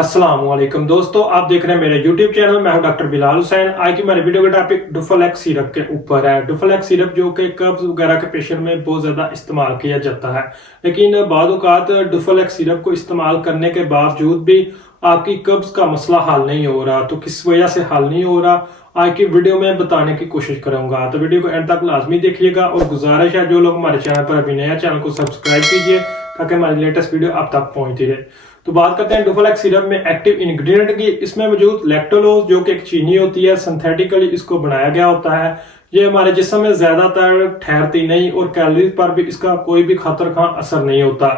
अस्सलामुअलैकुम दोस्तों, आप देख रहे हैं मेरे YouTube चैनल। मैं हूं डॉक्टर बिलाल हुसैन। आज की मेरे वीडियो का टॉपिक डुफलेक्स सिरप के ऊपर है। डुफलेक्स सिरप जो कि कब्ज वगैरह के पेशेंट में बहुत ज्यादा इस्तेमाल किया जाता है, लेकिन बाद औक़ात डुफलेक्स सिरप को इस्तेमाल करने के बावजूद भी आपकी कब्ज का मसला हल नहीं हो रहा। तो किस वजह से हल नहीं हो रहा, आज की वीडियो में बताने की कोशिश करूंगा। तो वीडियो को एंड तक लाजमी देखिएगा और गुजारिश है जो लोग हमारे चैनल पर अभी नया, चैनल को सब्सक्राइब कीजिए ताकि हमारी लेटेस्ट वीडियो आप तक पहुंचती रहे। तो बात करते हैं डुफलेक्स सिरप में एक्टिव इंग्रेडिएंट की। इसमें मौजूद लैक्टोलोज जो कि एक चीनी होती है, सिंथेटिकली इसको बनाया गया होता है। ये हमारे जिस्म में ज्यादातर ठहरती नहीं और कैलोरीज पर भी इसका कोई भी खतरनाक असर नहीं होता।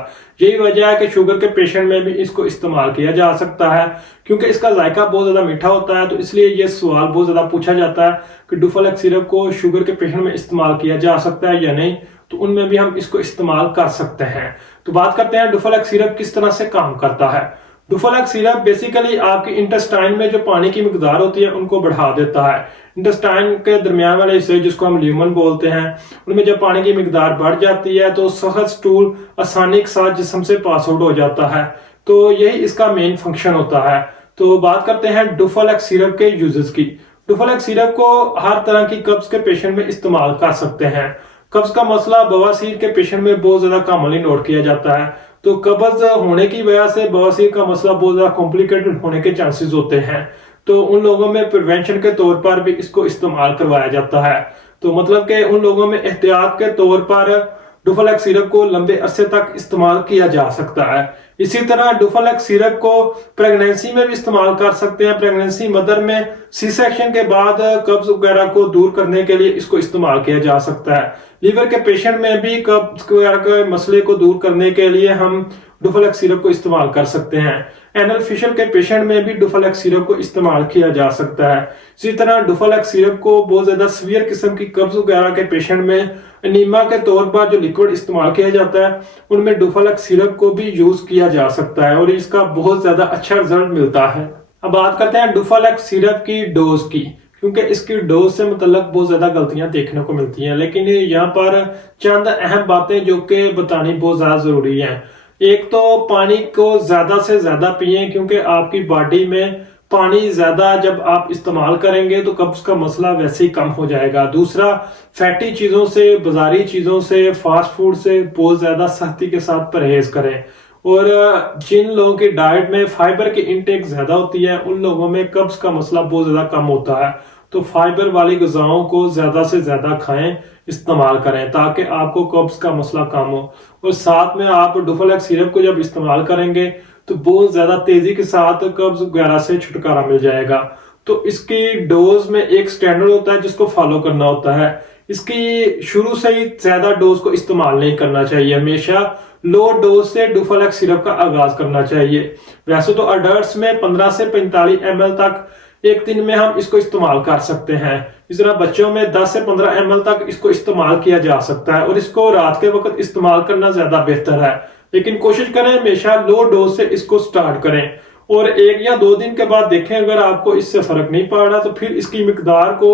यही वजह है कि शुगर के पेशेंट में भी इसको इस्तेमाल किया जा सकता है, क्योंकि इसका जायका बहुत ज्यादा मीठा होता है। तो इसलिए ये सवाल बहुत ज्यादा पूछा जाता है कि डुफलेक्स सिरप को शुगर के पेशेंट में इस्तेमाल किया जा सकता है या नहीं। तो उनमें भी हम इसको इस्तेमाल कर सकते हैं। तो बात करते हैं डुफलेक्स सिरप किस तरह से काम करता है। डुफलेक्स सिरप बेसिकली आपके इंटेस्टाइन में जो पानी की मिकदार होती है उनको बढ़ा देता है। इंटेस्टाइन के दरमियान वाले हिस्से जिसको हम ल्यूमन बोलते हैं, उनमें जब पानी की मिकदार बढ़ जाती है तो सहज स्टूल आसानी के साथ जिस्म से पास आउट हो जाता है। तो यही इसका मेन फंक्शन होता है। तो बात करते हैं डुफलेक्स सिरप के यूजेस की। डुफलेक्स सिरप को हर तरह की कब्ज के पेशेंट में इस्तेमाल कर सकते हैं। कब्ज का मसला बवासीर के पेशेंट में बहुत ज्यादा कॉमनली नोट किया जाता है। तो कब्ज होने की वजह से बवासीर का मसला बहुत ज्यादा कॉम्प्लिकेटेड होने के चांसेस होते हैं। तो उन लोगों में प्रिवेंशन के तौर पर भी इसको इस्तेमाल करवाया जाता है। तो मतलब कि उन लोगों में एहतियात के तौर पर डुफलेक्स सिरप को लंबे अरसे तक इस्तेमाल किया जा सकता है। इसी तरह डुफलेक्स सिरप को प्रेगनेंसी में भी इस्तेमाल कर सकते हैं। प्रेगनेंसी मदर में सी सेक्शन के बाद कब्ज वगैरह को दूर करने के लिए इसको इस्तेमाल किया जा सकता है। लीवर के पेशेंट में भी कब्ज वगैरह के मसले को दूर करने के लिए हम डुफलेक्स सिरप को इस्तेमाल कर सकते हैं। एनल फिशर के पेशेंट में भी डुफलेक्स सिरप को इस्तेमाल किया जा सकता है। इसी तरह डुफलेक्स सिरप को बहुत ज्यादा सीवियर किस्म की कब्ज वगैरह के पेशेंट में एनीमा के तौर पर जो लिक्विड इस्तेमाल किया जाता है उनमें डुफलेक्स सिरप को भी यूज किया जा सकता है और इसका बहुत ज्यादा अच्छा रिजल्ट मिलता है। अब बात करते हैं डुफलेक्स सिरप की डोज की, क्योंकि इसकी डोज से मुतल्लक बहुत ज्यादा गलतियां देखने को मिलती हैं। लेकिन यहाँ पर चंद अहम बातें जो कि बतानी बहुत ज्यादा जरूरी है। एक तो पानी को ज्यादा से ज्यादा पिएं, क्योंकि आपकी बॉडी में पानी ज्यादा जब आप इस्तेमाल करेंगे तो कब्ज का मसला वैसे ही कम हो जाएगा। दूसरा, फैटी चीजों से, बाजारी चीजों से, फास्ट फूड से बहुत ज्यादा सख्ती के साथ परहेज करें। और जिन लोगों की डाइट में फाइबर की इंटेक ज्यादा होती है उन लोगों में कब्ज का मसला बहुत ज्यादा कम होता है। तो फाइबर वाली ग़िज़ाओं को ज्यादा से ज्यादा खाएं, इस्तेमाल करें, ताकि आपको कब्ज का मसला कम हो। और साथ में आप डुफलेक्स सिरप को जब इस्तेमाल करेंगे तो बहुत ज्यादा तेजी के साथ कब्ज वगैरह से छुटकारा मिल जाएगा। तो इसकी डोज में एक स्टैंडर्ड होता है जिसको फॉलो करना होता है। इसकी शुरू से ही ज्यादा डोज को इस्तेमाल नहीं करना चाहिए। हमेशा लो डोज से डुफलेक्स सिरप का आगाज करना चाहिए। वैसे तो अडल्ट्स में 15 से 45 ml तक एक दिन में हम इसको इस्तेमाल कर सकते हैं। इस तरह बच्चों में 10 से 15 ml तक इसको इस्तेमाल किया जा सकता है और इसको रात के वक्त इस्तेमाल करना ज्यादा बेहतर है। लेकिन कोशिश करें हमेशा लो डोज से इसको स्टार्ट करें और 1 या 2 दिन के बाद देखें अगर आपको इससे फर्क नहीं पड़ रहा तो फिर इसकी मिकदार को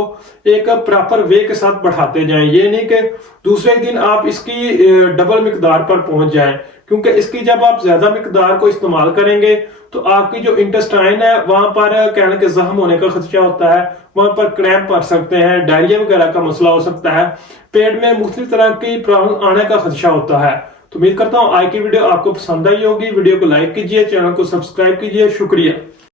एक प्रॉपर वे के साथ बढ़ाते जाएं। ये नहीं कि दूसरे दिन आप इसकी डबल मिकदार पर पहुंच जाएं, क्योंकि इसकी जब आप ज्यादा मिकदार को इस्तेमाल करेंगे तो आपकी जो इंटेस्टाइन है वहां पर कहने के जख्म होने का खदशा होता है, वहां पर क्रैम्प पड़ सकते हैं, डायरिया वगैरह का मसला हो सकता है, पेट में मुख्तलिफ तरह की प्रॉब्लम आने का खदशा होता है। तो उम्मीद करता हूँ आज की वीडियो आपको पसंद आई होगी। वीडियो को लाइक कीजिए, चैनल को सब्सक्राइब कीजिए। शुक्रिया।